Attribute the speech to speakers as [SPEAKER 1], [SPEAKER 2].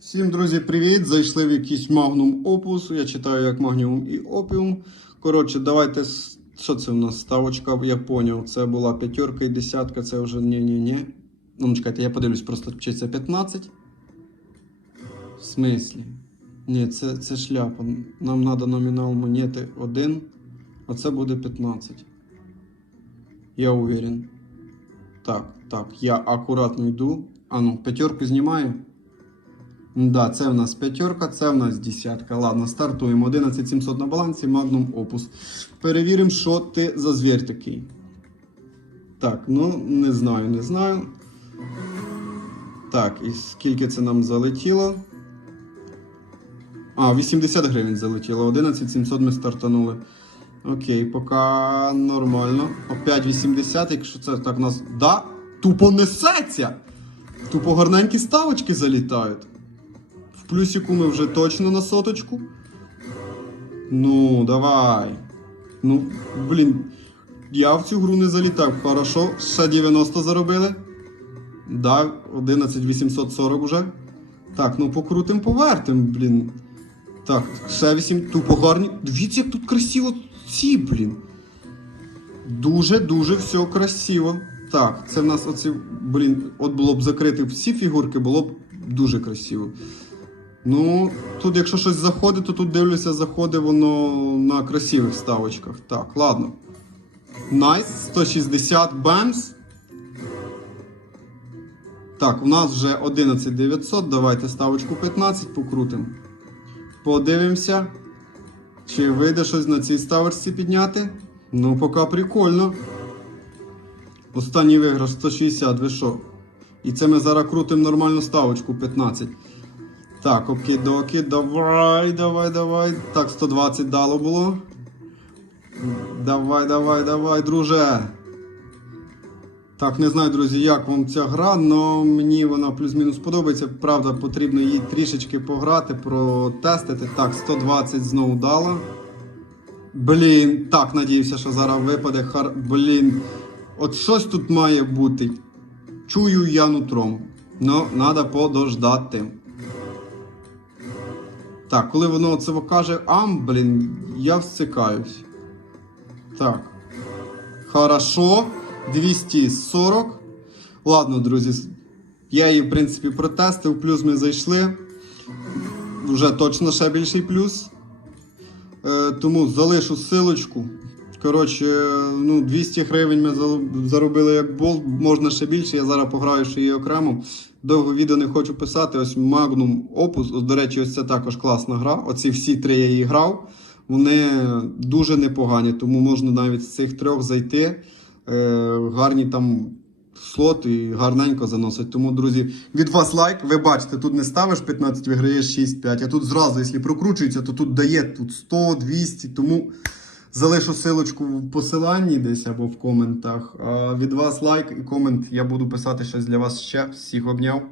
[SPEAKER 1] Всім, друзі, привіт! Зайшли в якийсь Magnum Opus. Я читаю як Magnum і Opium. Коротше, давайте. Що це у нас? Ставочка, я поняв. Це була п'ятерка і десятка, це вже ні-ні-ні. Ну, ну, чекайте, я подивлюсь, просто чи це 15. В смислі? Ні, це, це шляпа. Нам треба номінал монети 1, а це буде 15. Я уверен. Так, так, я акуратно йду. А ну, п'ятерку знімаю. Да, це в нас п'ятерка, це в нас десятка. Ладно, стартуємо. 11700 на балансі, Magnum Opus. Перевіримо, що ти за звір такий. Так, ну не знаю, не знаю. Так, і скільки це нам залетіло? А, 80 гривень залетіло. 11700 ми стартанули. Окей, поки нормально. Опять 80, якщо це так у нас. Да, тупо несеться! Тупо гарненькі ставочки залітають. Плюсику ми вже точно на соточку. Ну, давай. Ну, блін. Я в цю гру не залітав. Хорошо. Ще 90 заробили. Да, 11840 вже. Так, ну покрутим, повертим, блін. Так, ще 8. Тупо гарні. Дивіться, як тут красиво ці, блін. Дуже-дуже все красиво. Так, це в нас оці, блін, от було б закрити всі фігурки, було б дуже красиво. Ну, тут, якщо щось заходить, то тут дивлюся, заходить воно на красивих ставочках. Так, ладно. Найс, 160 бемс. Так, у нас вже 11900. Давайте ставочку 15 покрутимо. Подивимося, чи вийде щось на цій ставочці підняти. Ну, поки прикольно. Останній виграш 160, ви що? І це ми зараз крутимо нормальну ставочку 15. Так, окей-доки, давай, давай, давай. Так, 120 дало було. Давай, давай, давай, друже. Так, не знаю, друзі, як вам ця гра, але мені вона плюс-мінус подобається. Правда, потрібно її трішечки пограти, протестити. Так, 120 знову дало. Блін, так, надіюся, що зараз випаде хар. Блін. От щось тут має бути. Чую я нутром. Ну, треба подождати. Так, коли воно це каже ам, блін, я всикаюсь. Так. Хорошо. 240. Ладно, друзі. Я її, в принципі, протестив, плюс ми зайшли. Вже точно ще більший плюс. Е, тому залишу силочку. Коротше, ну, 200 гривень ми заробили як болт, можна ще більше, я зараз пограю ще її окремо. Довго відео не хочу писати. Ось Magnum Opus. Ось, до речі, ось це також класна гра. Оці всі три я її грав. Вони дуже непогані, тому можна навіть з цих трьох зайти. Е, гарні там слот і гарненько заносить. Тому, друзі, від вас лайк. Ви бачите, тут не ставиш 15, виграєш 6-5, а тут зразу, якщо прокручується, то тут дає тут 100, 200. Тому залишу силочку в посиланні десь або в коментах. Від вас лайк і комент. Я буду писати щось для вас ще. Всіх обняв.